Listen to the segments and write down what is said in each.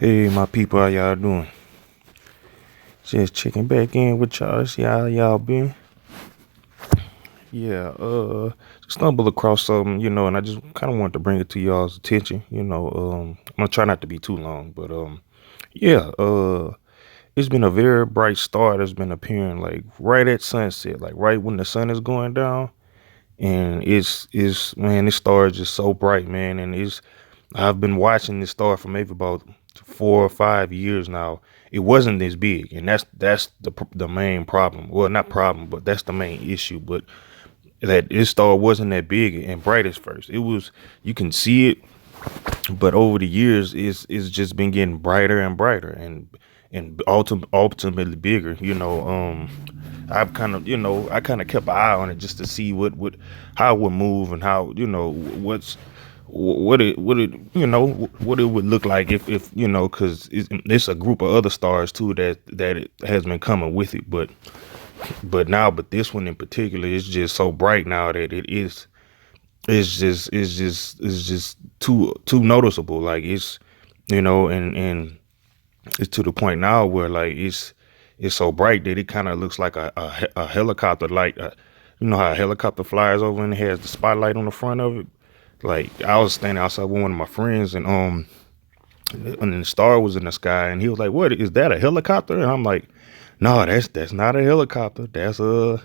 Hey, my people, how y'all doing? Just checking back in with y'all. See how y'all been? Yeah, stumbled across something, and I just kind of wanted to bring it to y'all's attention. I'm gonna try not to be too long, but yeah, it's been a very bright star that's been appearing like right at sunset, like right when the sun is going down, and it's man, this star is just so bright, man, and it's I've been watching this star for maybe about 4 or 5 years now. It wasn't this big, and that's the main problem. Well, not problem, but that's the main issue. But that this star wasn't that big and bright at first. It was you can see it, but over the years, it's just been getting brighter and brighter, and ultimately bigger. I've kind of I kind of kept an eye on it just to see what how it would move and how what it would look like if because it's a group of other stars too that it has been coming with it, but this one in particular is just so bright now that it's just too noticeable. Like and it's to the point now where like it's so bright that it kind of looks like a helicopter. Like you know how a helicopter flies over and it has the spotlight on the front of it. Like I was standing outside with one of my friends, and the star was in the sky, and he was like, "What is that? A helicopter?" And I'm like, "No, that's not a helicopter. That's a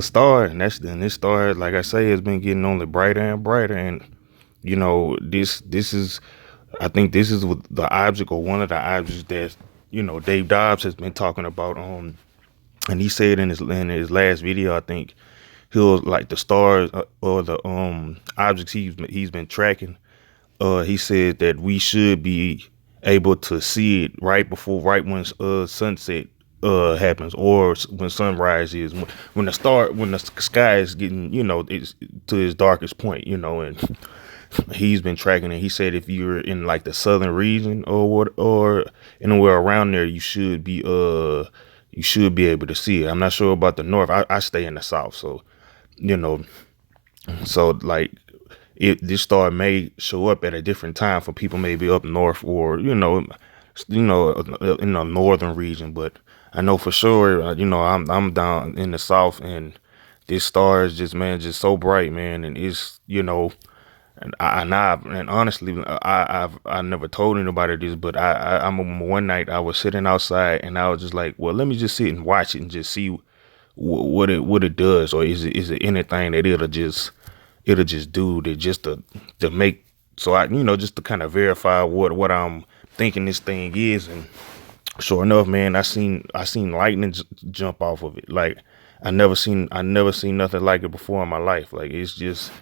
star." And this star, like I say, has been getting only brighter and brighter. And this is I think this is what the object or one of the objects that Dave Dobbs has been talking about. And he said in his last video, I think he'll like the stars or the objects he's been tracking. He said that we should be able to see it right when sunset happens, or when sunrise is, when the sky is getting it's to its darkest point, and he's been tracking it. He said if you're in like the southern region or anywhere around there, you should be able to see it. I'm not sure about the north. I stay in the south, so you know so like this star may show up at a different time for people maybe up north, or in the northern region. But I know for sure, I'm down in the south, and this star is just, man, just so bright, man, and it's and honestly, I never told anybody this, but I'm one night I was sitting outside and I was just like, well, let me just sit and watch it and just see what it does, or is it anything that it'll just do to just to make, so just to kind of verify what I'm thinking this thing is. And sure enough, man, I seen lightning jump off of it. Like I never seen nothing like it before in my life. Like it's just,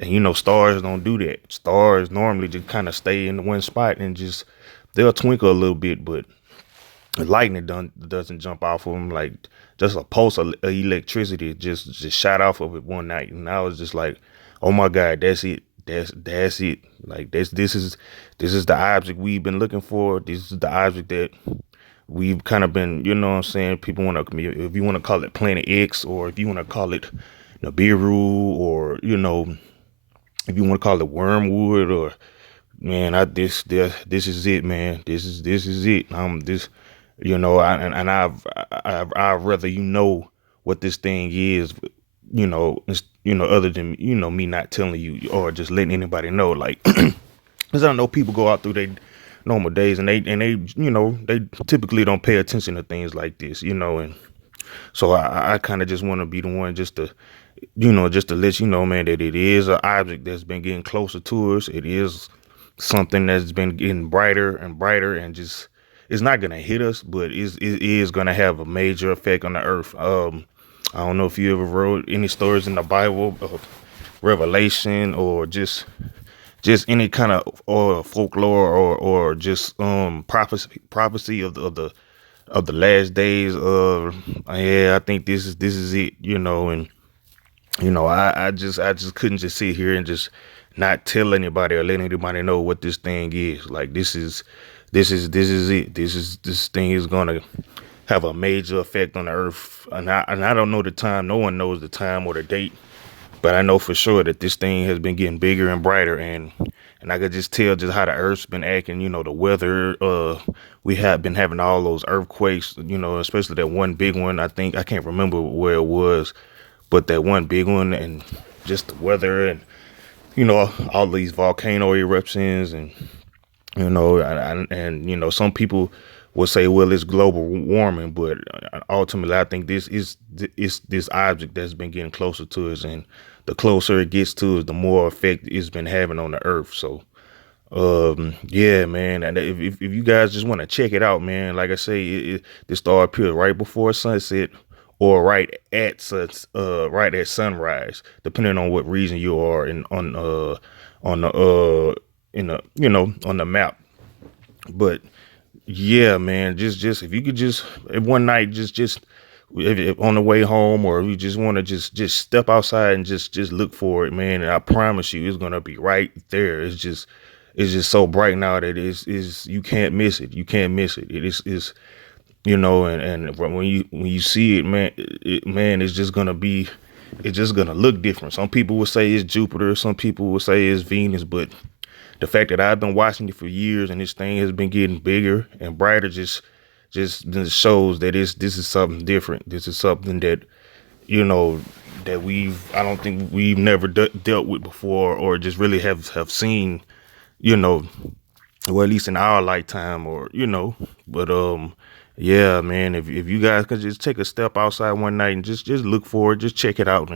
and stars don't do that. Stars normally just kind of stay in the one spot and just they'll twinkle a little bit, but lightning doesn't jump off of them. Like just a pulse of electricity just shot off of it one night, and I was just like, oh my god, that's it. That's it. Like this is the object we've been looking for. This is the object that we've kind of been, you know what I'm saying? People want to, if you want to call it Planet X, or if you want to call it Nibiru, or if you want to call it Wormwood, or man, this is it, man. This is it. This, and I'd rather what this thing is, other than me not telling you or just letting anybody know, like, because I know people go out through their normal days, and they typically don't pay attention to things like this, and so I kind of just want to be the one just to let you know, man, that it is an object that's been getting closer to us. It is something that's been getting brighter and brighter, and just it's not gonna hit us, but it is gonna have a major effect on the earth. I don't know if you ever wrote any stories in the Bible of Revelation, or just any kind of or folklore, or just prophecy of the last days. Yeah, I think this is it, and I just couldn't just sit here and just not tell anybody or let anybody know what this thing is. Like this is it. This thing is gonna have a major effect on the earth. And I don't know the time. No one knows the time or the date, but I know for sure that this thing has been getting bigger and brighter, and I could just tell just how the Earth's been acting. The weather. We have been having all those earthquakes. Especially that one big one. I think I can't remember where it was, but that one big one, and just the weather, and all these volcano eruptions, and some people will say, well, it's global warming, but ultimately, I think it's this object that's been getting closer to us, and the closer it gets to us, the more effect it's been having on the Earth. So, yeah, man, and if you guys just want to check it out, man, like I say, this star appears right before sunset, or right at sunrise, depending on what region you are in on the in the on the map. But yeah, man, just if you could just one night, just if on the way home, or if you just want to just step outside and just look for it, man. And I promise you, it's gonna be right there. It's just so bright now that is you can't miss it. You can't miss it. It is and when you see it, man, it's just gonna look different. Some people will say it's Jupiter, some people will say it's Venus, but the fact that I've been watching it for years and this thing has been getting bigger and brighter just shows that this is something different. This is something that you know that I don't think we've never dealt with before, or just really have seen, you know well, at least in our lifetime, or but yeah, man, if you guys could just take a step outside one night and just look for it, just check it out,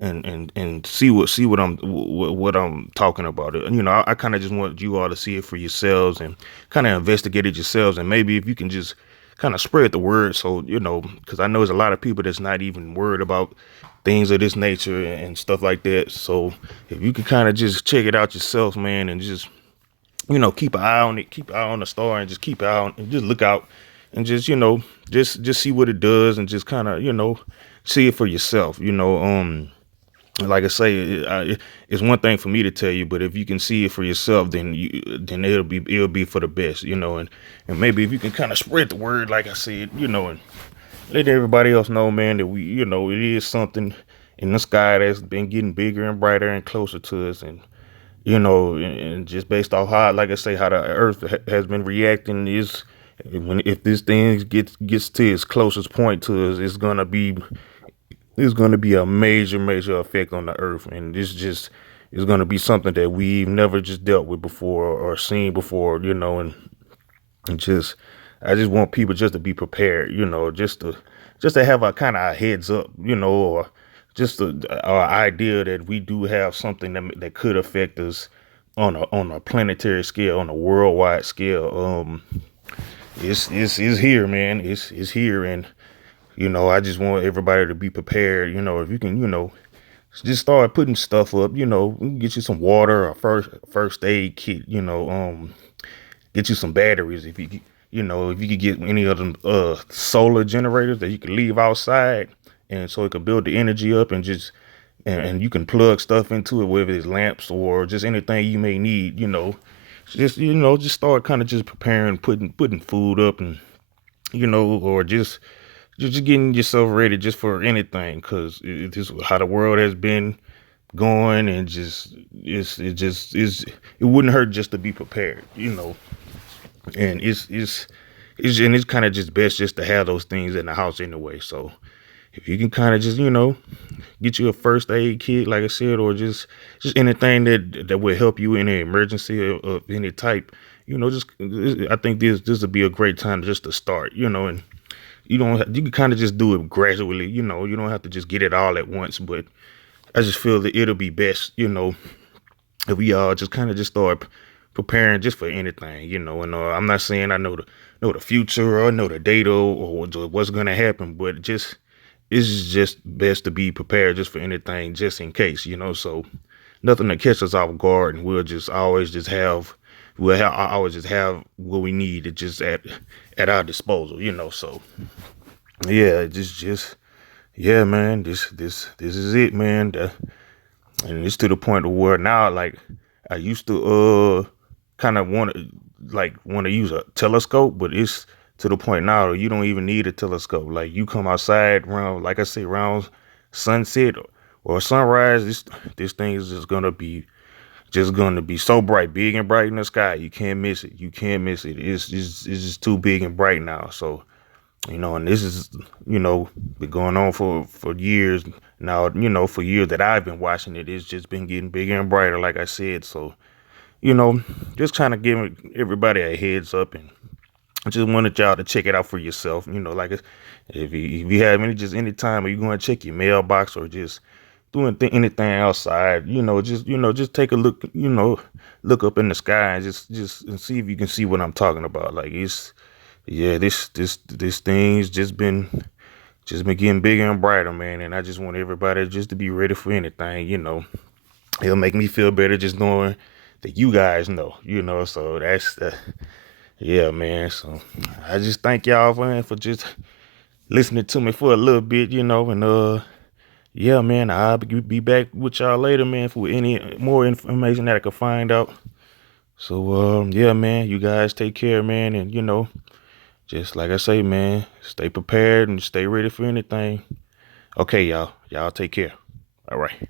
and see what I'm talking about. I kind of just want you all to see it for yourselves and kind of investigate it yourselves, and maybe if you can just kind of spread the word, so because I know there's a lot of people that's not even worried about things of this nature and stuff like that. So if you could kind of just check it out yourself, man, and just keep an eye on it, keep an eye on the star, and just keep an eye on, and just look out, and just see what it does, and just kind of see it for yourself. Like I say, it's one thing for me to tell you, but if you can see it for yourself, then it'll be for the best. And maybe if you can kind of spread the word, like I said, and let everybody else know, man, that it is something in the sky that's been getting bigger and brighter and closer to us, and and just based off how, like I say, how the Earth has been reacting, is if this thing gets to its closest point to us, it's gonna be a major effect on the Earth, and this just is gonna be something that we've never just dealt with before or seen before, and just I just want people just to be prepared, just to have a kind of a heads up, or just a idea that we do have something that could affect us on a planetary scale, on a worldwide scale. It's here, man. It's here, and I just want everybody to be prepared. If you can, just start putting stuff up. We can get you some water, a first aid kit. Get you some batteries if you could get any of them solar generators that you can leave outside, and so it could build the energy up, and just and you can plug stuff into it, whether it's lamps or just anything you may need. Just start kind of just preparing, putting food up, and or just getting yourself ready just for anything, because this is how the world has been going, and it wouldn't hurt just to be prepared. And it's kind of just best just to have those things in the house anyway. So if you can kind of just get you a first aid kit, like I said, or just anything that will help you in an emergency of any type, just I think this would be a great time just to start, and you can kind of just do it gradually, you don't have to just get it all at once, but I just feel that it'll be best, if we all just kind of just start preparing just for anything, and I'm not saying I know the future, or know the date, or what's gonna happen, but it's just best to be prepared just for anything, just in case, so nothing to catch us off guard, and I always just have what we need, just at our disposal, so yeah, just yeah, man, this is it, man. And it's to the point of where now, like, I used to kind of want to use a telescope, but it's to the point now you don't even need a telescope. Like, you come outside around, like I say, around sunset or sunrise, this thing is just gonna be just going to be so bright, big and bright in the sky. You can't miss it. You can't miss it. It's just too big and bright now. So, and this is, been going on for years now. For years that I've been watching it, it's just been getting bigger and brighter, like I said. So, you know, just kind of giving everybody a heads up, and I just wanted y'all to check it out for yourself. Like if you have any time, or you going to check your mailbox, or just doing anything outside, just take a look, look up in the sky, and just and see if you can see what I'm talking about. Like yeah, this thing's just been getting bigger and brighter, man. And I just want everybody just to be ready for anything. It'll make me feel better just knowing that you guys know. So that's the yeah, man. So I just thank y'all for just listening to me for a little bit, and yeah, man, I'll be back with y'all later, man, for any more information that I can find out. So yeah, man, you guys take care, man, and just like I say, man, stay prepared and stay ready for anything. Okay, y'all take care. All right.